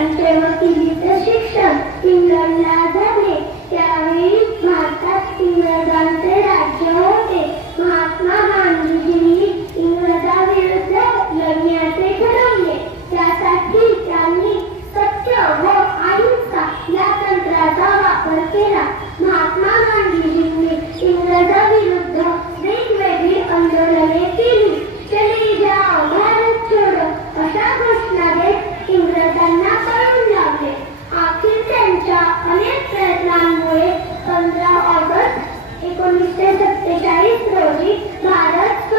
त्यांचे वकिलीचे शिक्षण इंग्लंडला झाले. त्यावेळी भारतात इंग्रजांचे राज्य होते. महात्मा गांधीजींनी इंग्रजांविरुद्ध लढण्याचे ठरवले. त्यासाठी त्यांनी सत्य व अहिंसा या तंत्राचा वापर केला. महात्मा गांधीजींनी इंग्रजांविरुद्ध वेगवेगळी आंदोलने केली. चले जाओ भारत छोडो अशा घोषणा देत इंग्रजांना पळवून लावले. अखेर त्यांच्या अनेक प्रयत्नांमुळे 15 ऑगस्ट 1947 रोजी भारत